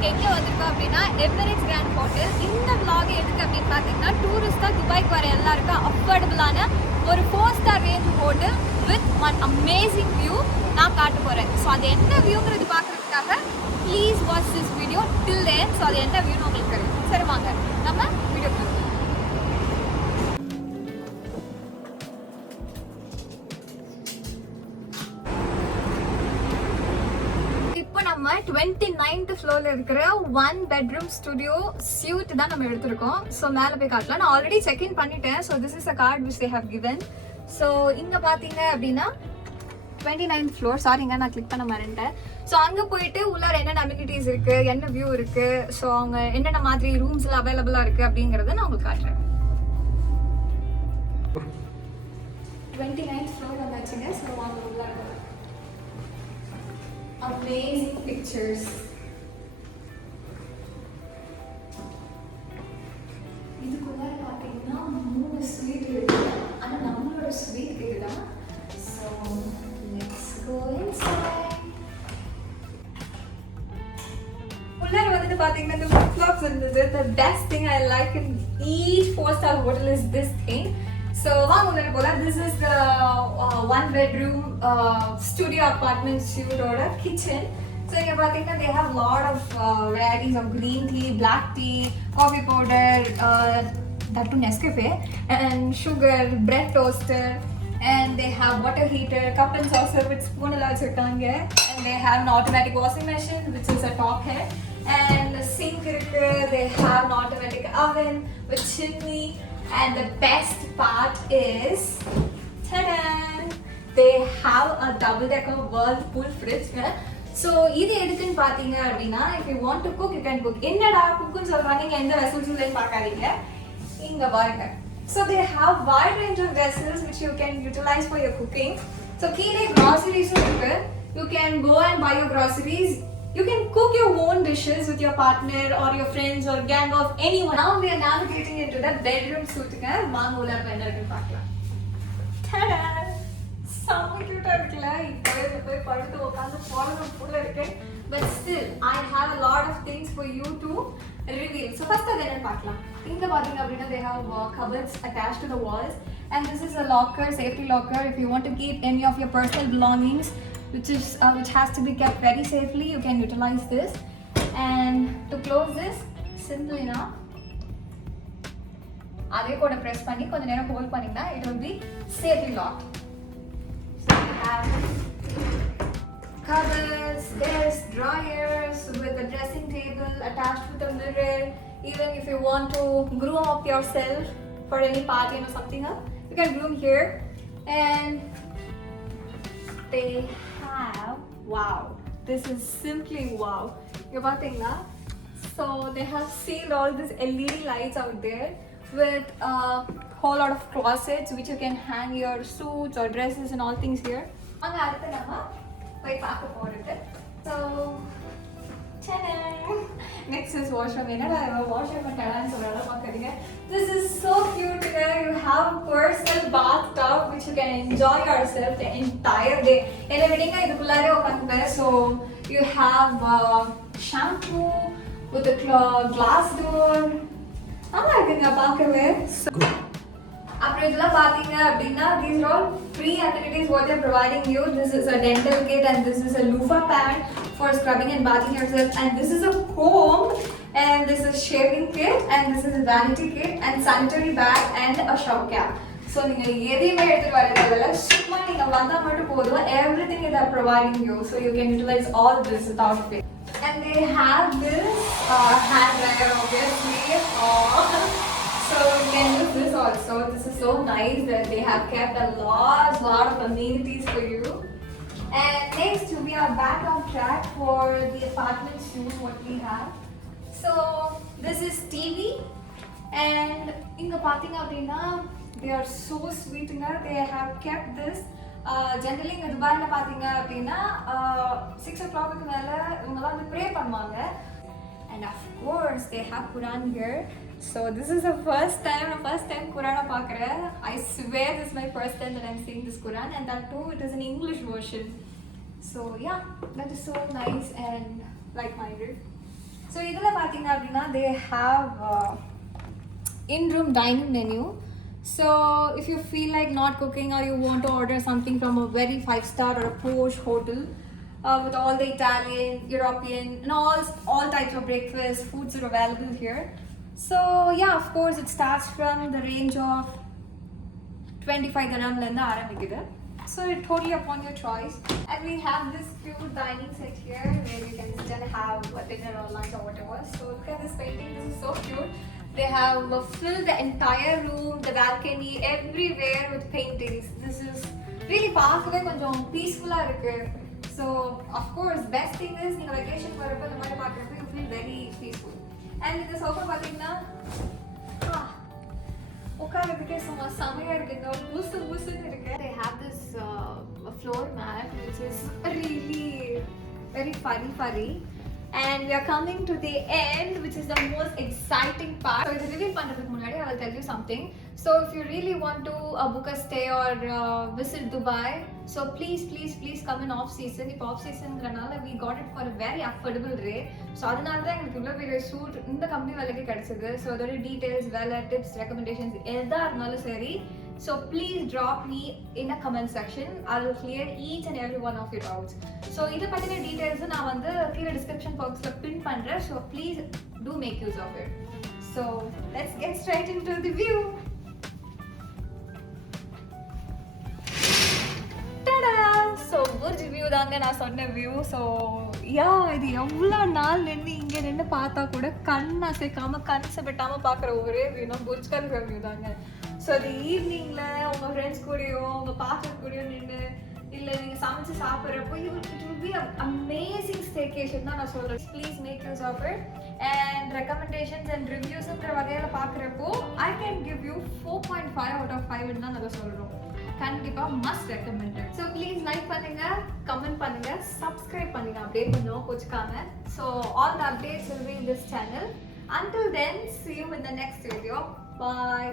இன்னைக்கு எங்கே வந்திருக்கோம் அப்படின்னா எமிரேட்ஸ் கிராண்ட் ஹோட்டல். இந்த vlog எதுக்கு அப்படின்னு பார்த்தீங்கன்னா டூரிஸ்டாக துபாய்க்கு வர எல்லாருக்கும் அஃபோர்டபுளான ஒரு 4-star range hotel with one amazing view நான் காட்ட போகிறேன். ஸோ அது என்ன வியூங்கிறது பார்க்குறதுக்காக ப்ளீஸ் வாட்ச் திஸ் வீடியோ டில் தென். ஸோ அது என்ன வியூன்னு உங்களுக்கு தெரியும். சரி வாங்க நம்ம வீடியோ பார்க்கலாம். நம்ம 29th ஃப்ளோர்ல இருக்கிற 1 bedroom studio suite தான் நம்ம எடுத்திருக்கோம். ஸோ மேலே போய் காட்டலாம். நான் ஆல்ரெடி செக் இன் பண்ணிட்டேன். So this is a card which they have given. So இங்கே பார்த்தீங்க அப்படின்னா 29th ஃப்ளோர். சாரிங்க நான் கிளிக் பண்ண மறந்துட்டேன். ஸோ அங்கே போயிட்டு உள்ளார என்னென்ன அமினிட்டிஸ் இருக்கு, என்ன வியூ இருக்கு, ஸோ அவங்க என்னென்ன மாதிரி ரூம்ஸ்ல அவைலபிளா இருக்கு அப்படிங்கறத நான் உங்களுக்கு காட்டுறேன். 29th ஃப்ளோர் வந்தாச்சுங்க. ஸோ வாங்க உள்ளார. Amazing pictures. இதுக்குள்ள பாத்தீங்கன்னா 3 ஸ்வீட் இருக்கு. ஆனா நம்மளோட ஸ்வீட் இதுதான். So let's go inside. உள்ளார வந்து பாத்தீங்கன்னா இந்த flip flops இருந்தது. The best thing I like in each 4-star hotel is this thing. So this is the 1 bedroom studio apartment suite or a kitchen. So they have a lot of varieties of green tea, black tea, coffee powder, that too Nescafe, and sugar, bread toaster, and they have water heater, cup and saucer with spoon allowed, and they have an automatic washing machine which is a top head, and a sink. They have an automatic oven with chimney. And the best part is, ta-da! They have a double-decker whirlpool fridge. So, இது எதுக்குன்னு பாத்தீங்க அப்படின்னா, if you want to cook, you can cook. என்னடா குக்குன்னு சொல்றாங்க, எந்த வெசல்ஸ் இல்லைன்னு பார்க்காதீங்க. இங்க பாருங்க. So they have wide range of vessels which you can utilize for your cooking. So கீழே groceries இருக்கு. You can go and buy your groceries. You can cook your own dishes with your partner or your friends or gang of anyone. Now we are navigating into the bedroom suite. வாங்க உள்ள என்ன இருக்குன்னு பார்க்கலாம். Ta-da! செம்ம கியூட்டா இருக்குல்ல. இப்போ போய் படுத்து உட்கார்ந்து போறது போல இருக்கு. But still, I have a lot of things for you to reveal. So first அதை என்ன பார்க்கலாம். இங்க பாத்தீங்க அப்படின்னா they have cupboards attached to the walls, and this is a locker, safety locker. If you want to keep any of your personal belongings which has to be kept very safely, you can utilize this. And to close this, simple enough. adhe koda press panni konja nera hold pannina it will be safely locked. So we have cupboards, desk, dryers with a dressing table attached with a mirror. Even if you want to groom up yourself for any party or something up, you can groom here. And they have, wow, this is simply wow. You பார்த்தீங்களா? So they have sealed all these LED lights out there with a whole lot of closets which you can hang your suits or dresses and all things here. அங்க அடுத்து நம்ம போய் பார்க்க போறது. So next is washroom. என்னடா washroom கடான்னு சொல்றத பாக்குறீங்க. This is so cute. You have a personal bathtub which you can enjoy yourself the entire day. என்ன விடுங்க இதுக்குள்ளாரே உட்காந்துங்க. So you have shampoo with a glass door. நல்லா இருக்குங்க பார்க்கவே. அப்புறம் இதெல்லாம் பாத்தீங்க அப்படின்னா these are all free activities what they are providing you. This is a dental kit and this is a loofah pad for scrubbing and bathing yourself, and this is a comb, and this is shaving kit, and this is a vanity kit and sanitary bag and a shower cap. So நீங்க எதையுமே எடுத்துட்டு வரதுல சும்மா நீங்க வந்தா மட்டும் போதும். Everything they are providing you, so you can utilize all this without pay. And they have this hand dryer obviously. So you can use this also. This is so nice that they have kept a lot of amenities for you. And next we are back on track for the apartment suite what we have. So this is TV, and inga pathinga appadina they are so sweet. They have kept this. Generally in Dubai la pathinga appadina 6 o'clock ku mela ivanga வந்து pray பண்ணுவாங்க. And of course they have Quran here. So this is the first time Quran paakren. I swear this is my first time that I'm seeing this Quran, and that too it is an English version. So yeah, that is so nice and like-minded. So இதில் பார்த்தீங்க அப்படின்னா they have in-room dining menu. So if you feel like not cooking or you want to order something from a very 5-star or a posh hotel with all the Italian, European and all types of breakfast foods are available here. So yeah, of course it starts from the range of 25 dirham lenda ஆரம்பிக்குது. So it's totally upon your choice. And we have this cute dining set here where you can sit and have a dinner or lunch or whatever. So look at this painting, this is so cute. They have filled the entire room, the balcony, everywhere with paintings. This is really பார்க்கவே கொஞ்சம் peaceful-ஆ இருக்கு. So of course best thing is நீங்க vacation போறப்ப இந்த மாதிரி பார்க்கறப்ப you feel very peaceful. And இந்த sofa பார்த்தீங்கன்னா உட்கார்றதுக்கே சும்மா செமையா இருக்குங்க, புசு புசுன்னு இருக்கு. They have this floor mat which is really very furry. And we are coming to the end, which is the most exciting part. So, it's reveal பண்றதுக்கு முன்னாடி I will tell you something. So, if you really want to book a stay or visit Dubai, so please come in off season. If off season ங்கறனால we got it for a very affordable rate. So, அதனால தான் எனக்கு இவ்வளவு பெரிய ஷூட் இந்த கம்பெனி விலைக்கு கிடைச்சது. So, அதோட டீடைல்ஸ், வேலை டிப்ஸ், ரெக்கமெண்டேஷன்ஸ் எதா இருந்தாலும் சரி. So please drop me in a comment section. I will clear each and every one of your doubts. So இத பத்தின details நான் வந்து கீழ description boxல pin பண்றேன். So please do make use of it. So let's get straight into the view. Ta-da! So Burj view தாங்க நான் சொன்ன view. So இது எவ்வளவு நாள் இங்க நின்னு பார்த்தா கூட கண் அசைக்காம கண் சபட்டாம பார்க்குற ஒரே view Burj Khalifa view தாங்க. So the eveningல உங்க ஃப்ரெண்ட்ஸ் கூடயோ உங்க பார்ட்னர் கூடயோ நின்று இல்ல நீங்க சமைச்சு சாப்பிட்றப்போ it will be an amazing staycation தான் நான் சொல்றேன். Please make use of it. And recommendations and reviewsன்ற வகையில பார்க்குறப்போ I can give you 4.5 out of 5 தான் நான் சொல்றோம். கண்டிப்பா must recommend it. So please like பண்ணுங்க, comment பண்ணுங்க, subscribe பண்ணுங்க அப்படியே கொஞ்சம் கோச்சுக்காம. So all the updates will be in this channel. Until then, see you in the next video. Bye.